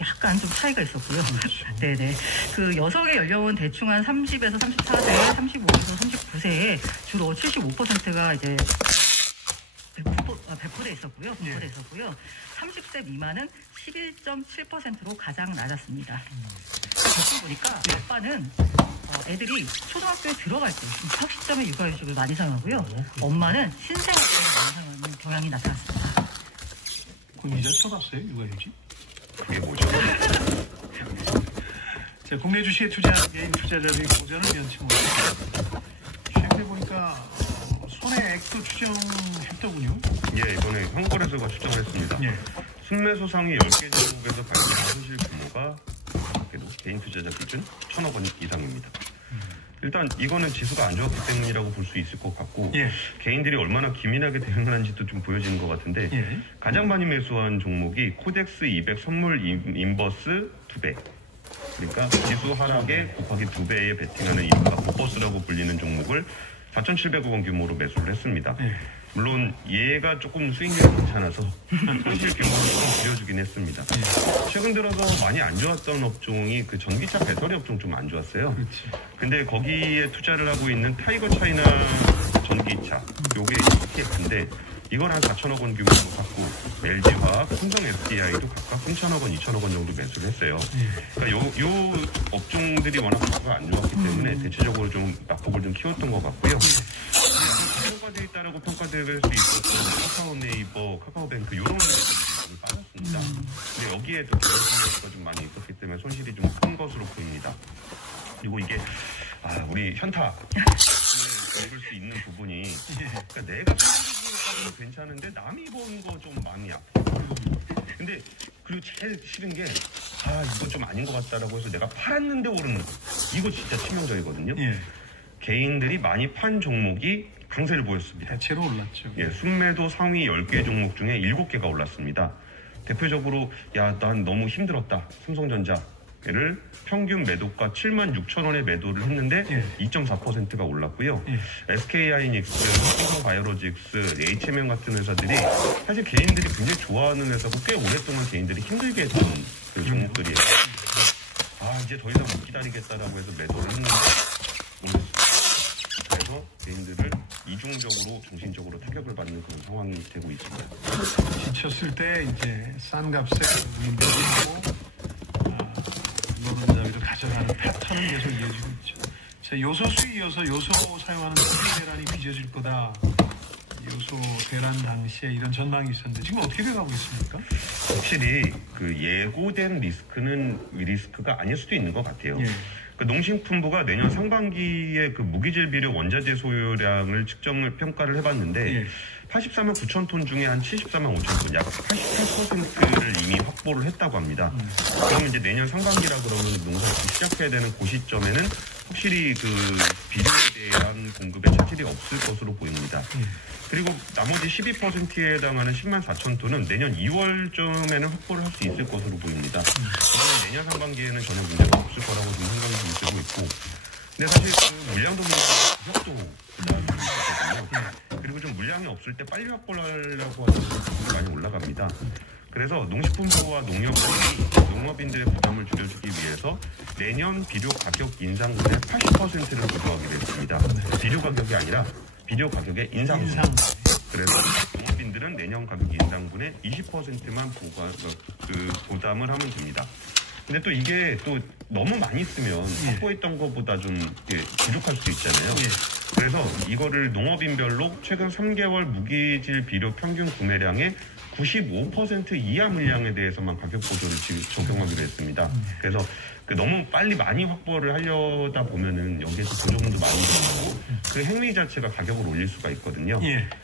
약간 좀 차이가 있었고요. 네네. 그 여성의 연령은 대충 한 30에서 34세, 35에서 39세에 주로 75%가 이제 배포돼 있었고요. 배포돼 있었고요. 30세 미만은 11.7%로 가장 낮았습니다. 대충 보니까 아빠는 애들이 초등학교에 들어갈 때 입학 시점에 육아휴직을 많이 사용하고요. 엄마는 신생아 때 많이 사용하는 경향이 나타났습니다. 그럼 이제 써봤어요, 육아휴직? 그게 뭐죠? 자, 국내 주식에 투자한 개인 투자자들의 고전을 면치 못합니다. 최근에 보니까 손해액도 추정했더군요. 예, 이번에 현거래소가 추정을 했습니다. 예. 순매수 상위 10개 종목에서 발생한 손실 규모가 개인 투자자 기준 1,000억 원 이상입니다. 일단 이거는 지수가 안 좋았기 때문이라고 볼 수 있을 것 같고 예. 개인들이 얼마나 기민하게 대응하는지도 좀 보여지는 것 같은데 예. 가장 많이 매수한 종목이 코덱스 200 선물 인버스 2배. 그러니까 지수 하락에 곱하기 2배에 베팅하는 이른바 곱버스라고 불리는 종목을 4,700억 원 규모로 매수를 했습니다. 예. 물론 얘가 조금 수익률이 괜찮아서 손실 규모를 조금 줄여주긴 했습니다. 예. 최근 들어서 많이 안 좋았던 업종이 그 전기차 배터리 업종 좀 안 좋았어요. 그렇지. 근데 거기에 투자를 하고 있는 타이거 차이나 전기차, 요게 ETF인데 이건 한 4천억 원 규모로 샀고 LG와 삼성 SDI도 각각 3천억 원, 2천억 원 정도 매수를 했어요. 그러니까 요 업종들이 워낙 가가 안 좋았기 때문에 대체적으로 좀 낙폭을 좀 키웠던 것 같고요. 평가대에 따르고 평가될 수 있었던 카카오 네이버, 카카오뱅크 이런 것들이 빠졌습니다. 근데 여기에 또 기술력가 좀 많이 있었기 때문에 손실이 좀 큰 것으로 보입니다. 그리고 이게 우리 현타 읽을 수 있는 부분이 그러니까 내가 손실이 괜찮은데 남이 번 거 좀 마음이 아파. 근데 그리고 제일 싫은 게 이거 좀 아닌 것 같다라고 해서 내가 팔았는데 오르는 거. 이거 진짜 치명적이거든요. 예. 개인들이 많이 판 종목이 강세를 보였습니다. 대체로 올랐죠. 예, 순매도 상위 10개 종목 중에 7개가 올랐습니다. 대표적으로 난 너무 힘들었다. 삼성전자를 평균 매도가 76,000원에 매도를 했는데 2.4%가 올랐고요. SK하이닉스, 삼성바이오로직스, HMM 같은 회사들이 사실 개인들이 굉장히 좋아하는 회사고 꽤 오랫동안 개인들이 힘들게 했던 그 종목들이에요. 이제 더 이상 못 기다리겠다라고 해서 매도를 했는데 올랐습니다. 그래서 개인들을 이중적으로 정신적으로 타격을 받는 그런 상황이 되고 있습니다. 지쳤을 때 이제 싼 값에 매도하고 노른자위로 가져가는 패턴은 계속 이어지고 있죠. 자, 요소 수에 이어서 요소 사용하는 소비 대란이 빚어질 거다. 요소 대란 당시에 이런 전망이 있었는데 지금 어떻게 돼가고 있습니까? 확실히 그 예고된 리스크가 아닐 수도 있는 것 같아요. 그 농식품부가 내년 상반기에 그 무기질 비료 원자재 소요량을 평가를 해봤는데 84만 9천 톤 중에 한 74만 5천 톤, 약 88%를 이미 확보를 했다고 합니다. 그러면 이제 내년 상반기라 그러면 농사를 시작해야 되는 그 시점에는 확실히 그 비료에 대한 공급에 차질이 없을 것으로 보입니다. 그리고 나머지 12%에 해당하는 10만 4천 톤은 내년 2월쯤에는 확보를 할 수 있을 것으로 보입니다. 그러면 내년 상반기에는 전혀 문제가 없을 거라고 좀 생각이 좀 들고 있고, 근데 사실 그 물량도 가격도 있거든요. 그리고 좀 물량이 없을 때 빨리 확보를 하려고 하는 부분이 많이 올라갑니다. 그래서 농식품부와 농업인들의 부담을 줄여주기 위해서 내년 비료 가격 인상분의 80%를 보조하기로 했습니다. 비료 가격이 아니라 비료 가격의 인상분. 그래서 농업인들은 내년 가격 인상분의 20%만 부담을 하면 됩니다. 근데 또 이게 또 너무 많이 쓰면 확보했던 것보다 좀 부족할 수도 있잖아요. 그래서 이거를 농업인별로 최근 3개월 무기질 비료 평균 구매량의 95% 이하 물량에 대해서만 가격 보조를 적용하기로 했습니다. 그래서 너무 빨리 많이 확보를 하려다 보면은 여기에서 보조금도 많이 들어가고 그 행위 자체가 가격을 올릴 수가 있거든요.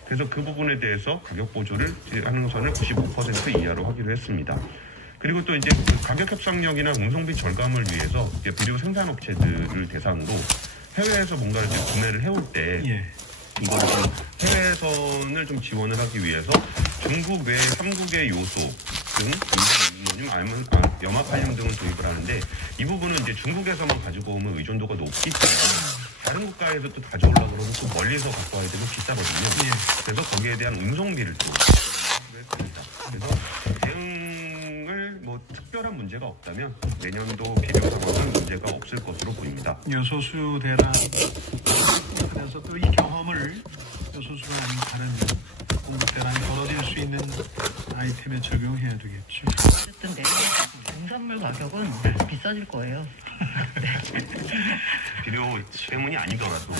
그래서 그 부분에 대해서 가격 보조를 하는 선을 95% 이하로 하기로 했습니다. 그리고 또 이제 가격 협상력이나 운송비 절감을 위해서 비료 생산업체들을 대상으로 해외에서 뭔가를 구매를 해올 때 이거를 좀 해외선을 좀 지원을 하기 위해서 중국 외 3국의 요소 등 아니면 염화칼륨 등을 도입을 하는데 이 부분은 이제 중국에서만 가지고 오면 의존도가 높기 때문에 다른 국가에서 또 가져오려고 그러면 또 멀리서 갖고 와야 되고 비싸거든요. 그래서 거기에 대한 운송비를 또 했습니다. 그래서 대응을 특별한 특별한 문제가 없다면 내년도 비료 상황은 문제가 없을 것으로 보입니다. 요소수 대란 그래서 또 이 경험을 요소수가 아닌 다른 공급 대란이 벌어질 수 있는 아이템에 적용해야 되겠죠. 어쨌든 내년 농산물 가격은 비싸질 거예요. 비료 때문이 아니더라도.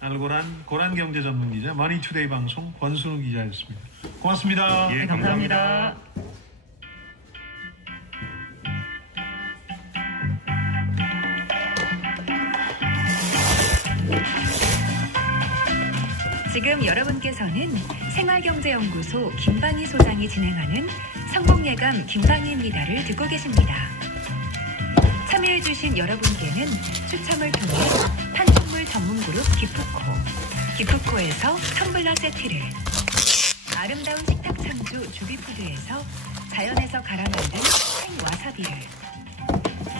알고란 고란경제 전문기자 머니투데이 방송 권순우 기자였습니다. 고맙습니다. 예, 감사합니다. 지금 여러분께서는 생활경제연구소 김방희 소장이 진행하는 성공예감 김방희입니다를 듣고 계십니다. 참여해주신 여러분께는 추첨을 통해 판촉물 전문그룹 기프코에서 텀블러 세트를, 아름다운 식탁 창조 주비푸드에서 자연에서 갈아 만든 생와사비를,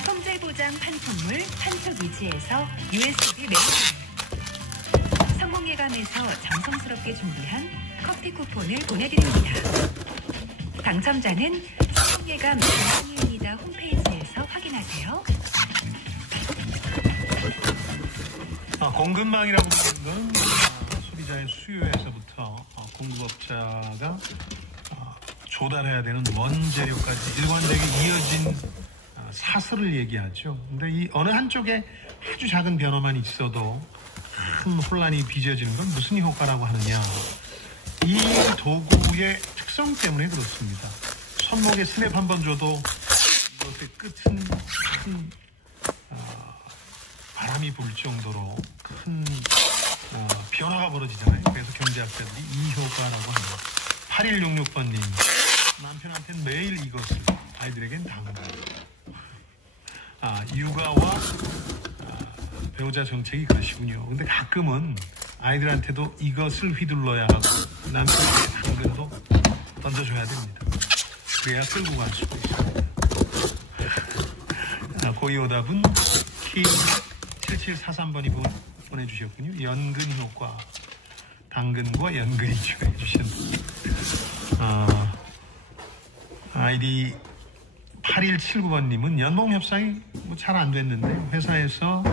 손질보장 판촉물 판촉이지에서 USB 매트를, 성공예감에서 정성스럽게 준비한 커피 쿠폰을 보내드립니다. 당첨자는 성공예감 김방희입니다 홈페이지에서 확인하세요. 공급망이라고 부르는 건 소비자의 수요에서부터 공급업자가 조달해야 되는 원재료까지 일관되게 이어진 사슬을 얘기하죠. 근데 이 어느 한쪽에 아주 작은 변화만 있어도 큰 혼란이 빚어지는 건 무슨 효과라고 하느냐. 이 도구의 특성 때문에 그렇습니다. 손목에 스냅 한 번 줘도 이것의 끝은 큰 바람이 불 정도로 큰 변화가 벌어지잖아요. 그래서 경제학자들이 이 효과라고 합니다. 8166번님, 남편한테는 매일 이것을, 아이들에겐 당근. 육아와 배우자 정책이 그러시군요. 근데 가끔은 아이들한테도 이것을 휘둘러야 하고 남편에게 당근도 던져줘야 됩니다. 그래야 끌고 갈 수가 있습니다. 고이오답은 K7743번이 보내주셨군요. 연근 효과, 당근과 연근이죠 해주셨는데 아이디 8179번님은 연봉 협상이 잘 안 됐는데 회사에서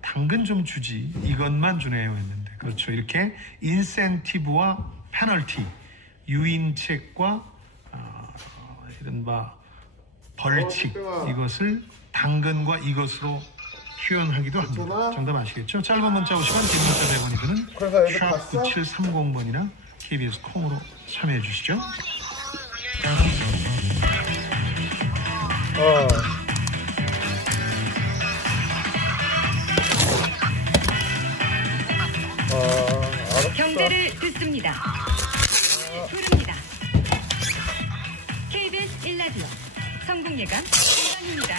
당근 좀 주지 이것만 주네요 했는데, 그렇죠. 이렇게 인센티브와 페널티, 유인책과 이른바 벌칙, 이것을 당근과 이것으로 표현하기도 합니다. 정답 아시겠죠? 짧은 문자 50원, 긴 문자 100원이 드는 샵 9730번이나 KBS 콩으로 참여해 주시죠. 경제를 듣습니다. 부릅니다. KBS 1라디오 성공예감 김방희입니다.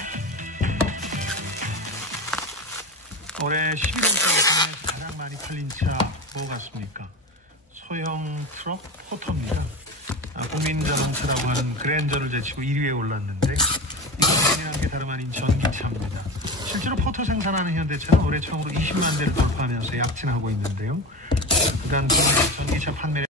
올해 11월달에 국내에서 가장 많이 팔린 차 뭐 같습니까? 소형 트럭 포터입니다. 국민자동차라고 하는 그랜저를 제치고 1위에 올랐는데 이건 아닌 게 다름 아닌 전기차입니다. 실제로 포터 생산하는 현대차는 올해 처음으로 20만 대를 돌파하면서 약진하고 있는데요. 그간 전기차 판매